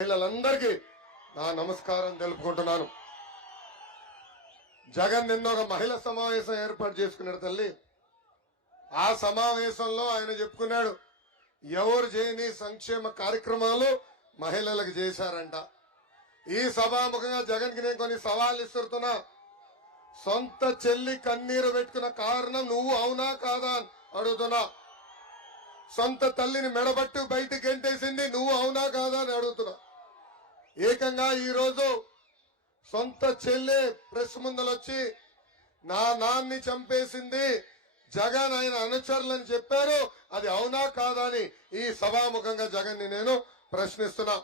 మహిళలందరికీ నా నమస్కారం తెలుపుకుంటున్నాను. జగన్ నిన్న ఒక మహిళా సమావేశం ఏర్పాటు చేసుకున్నాడు తల్లి. ఆ సమావేశంలో ఆయన చెప్పుకున్నాడు, ఎవరు చేయని సంక్షేమ కార్యక్రమాలు మహిళలకు చేశారంట. ఈ సభాముఖంగా జగన్ కి నేను కొన్ని సవాళ్ళు ఇస్తున్నా. సొంత చెల్లి కన్నీరు పెట్టుకున్న కారణం నువ్వు అవునా కాదా అని అడుగుతున్నా. సొంత తల్లిని మెడబట్టు బయటికి గెంటేసింది నువ్వు అవునా కాదా అని అడుగుతున్నా. ఏకంగా ఈ రోజు సొంత చెల్లె ప్రెస్ ముందలొచ్చి నా నాన్ని చంపేసింది జగన్ ఆయన అనుచరులని చెప్పారు, అది అవునా కాదా అని ఈ సభాముఖంగా జగన్ ని నేను ప్రశ్నిస్తున్నా.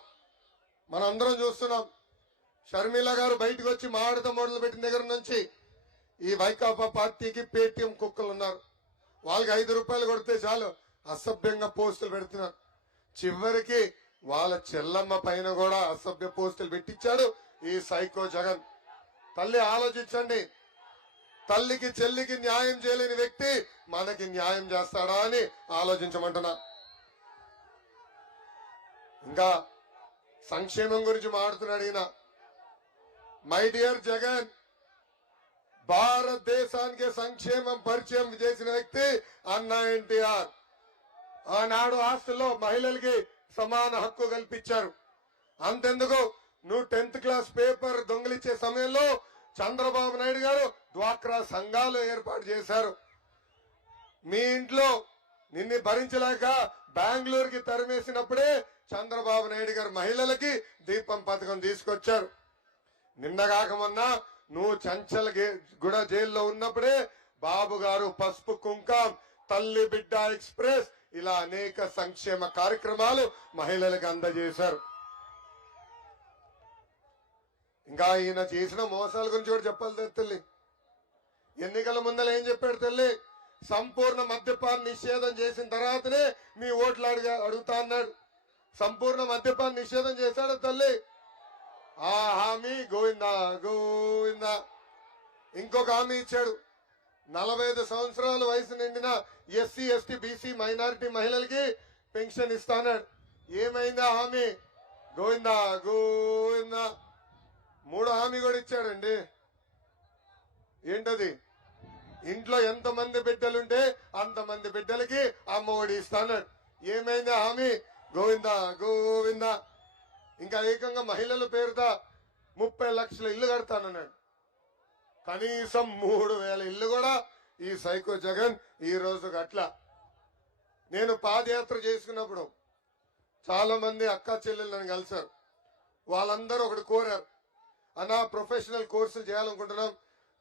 మనందరం చూస్తున్నాం, షర్మిల గారు బయటకు వచ్చి మాట్లాడటం మొదలు పెట్టిన దగ్గర నుంచి ఈ వైకాపా పార్టీకి పేటీఎం కుక్కలు ఉన్నారు. వాళ్ళకి 5 రూపాయలు కొడితే చాలు అసభ్యంగా పోస్టులు పెడుతున్నారు. చివరికి వాళ్ళ చెల్లమ్మ పైన కూడా అసభ్య పోస్టులు పెట్టించాడు ఈ సైకో జగన్. తల్లి ఆలోచించండి, తల్లికి చెల్లికి న్యాయం చేయలేని వ్యక్తి మనకి న్యాయం చేస్తాడా అని ఆలోచించమంటున్నా. ఇంకా సంక్షేమం గురించి మాట్లాడుతున్నాడు ఈయన. మై డియర్ జగన్, భారతదేశానికి సంక్షేమం పరిచయం చేసిన వ్యక్తి అన్న ఎన్టీఆర్. ఆనాడు ఆస్తుల్లో మహిళలకి సమాన హక్కు కల్పించారు. అంతెందుకు, నువ్వు 10th క్లాస్ పేపర్ దొంగిలించే సమయంలో చంద్రబాబు నాయుడు గారు డ్వాక్రా సంఘాలు ఏర్పాటు చేశారు. మీ ఇంట్లో నిన్ను భరించలేక బెంగళూరుకి తరిమేసినప్పుడే చంద్రబాబు నాయుడు గారు మహిళలకి దీపం పథకం తీసుకొచ్చారు. నిన్నగాక మొన్న నువ్వు చంచల్ గూడ జైల్లో ఉన్నప్పుడే బాబు గారు పసుపు కుంకం, తల్లి బిడ్డ ఎక్స్ప్రెస్ ఇలా అనేక సంక్షేమ కార్యక్రమాలు మహిళలకు అందజేశారు. ఇంకా ఈయన చేసిన మోసాల గురించి కూడా చెప్పాలి తల్లి. ఎన్నికల ముందర ఏం చెప్పాడు తల్లి? సంపూర్ణ మద్యపాన నిషేధం చేసిన తర్వాతనే మీ ఓట్లు అడుగుతా అన్నాడు. సంపూర్ణ మద్యపాన నిషేధం చేశాడు తల్లి. ఆ హామీ గోవిందా గోవిందా. ఇంకొక హామీ ఇచ్చాడు, 45 సంవత్సరాల వయసు నిండిన ఎస్సీ ఎస్టీ బీసీ మైనారిటీ మహిళలకి పెన్షన్ ఇస్తాన్నాడు. ఏమైందా హామీ? గోవిందా గోవిందా. 3వ హామీ కూడా ఇచ్చాడండి. ఏంటది? ఇంట్లో ఎంతమంది బిడ్డలుంటే అంతమంది బిడ్డలకి అమ్మఒడి ఇస్తాన్నాడు. ఏమైందా హామీ? గోవిందా గోవిందా. ఇంకా ఏకంగా మహిళల పేరుతో 30 లక్షల ఇల్లు కడతానన్నాడు. కనీసం 3,000 ఇల్లు కూడా ఈ సైకో జగన్ ఈ రోజు అట్లా. నేను పాదయాత్ర చేసుకున్నప్పుడు చాలా మంది అక్క చెల్లెళ్ళని కలిశారు. వాళ్ళందరూ ఒకటి కోరారు, అన్నా ప్రొఫెషనల్ కోర్సులు చేయాలనుకుంటున్నాం,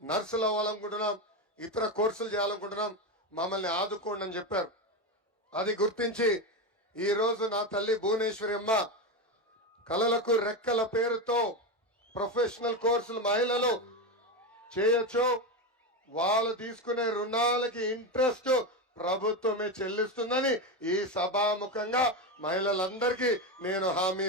నర్సులు అవ్వాలనుకుంటున్నాం, ఇతర కోర్సులు చేయాలనుకుంటున్నాం, మమ్మల్ని ఆదుకోండి అని చెప్పారు. అది గుర్తించి ఈ రోజు నా తల్లి భువనేశ్వరి అమ్మ కలలకు రెక్కల పేరుతో ప్రొఫెషనల్ కోర్సులు మహిళలు చేయొచ్చు. వాళ్ళు తీసుకునే రుణాలకి ఇంట్రెస్ట్ ప్రభుత్వమే చెల్లిస్తుందని ఈ సభాముఖంగా మహిళలందరికీ నేను హామీ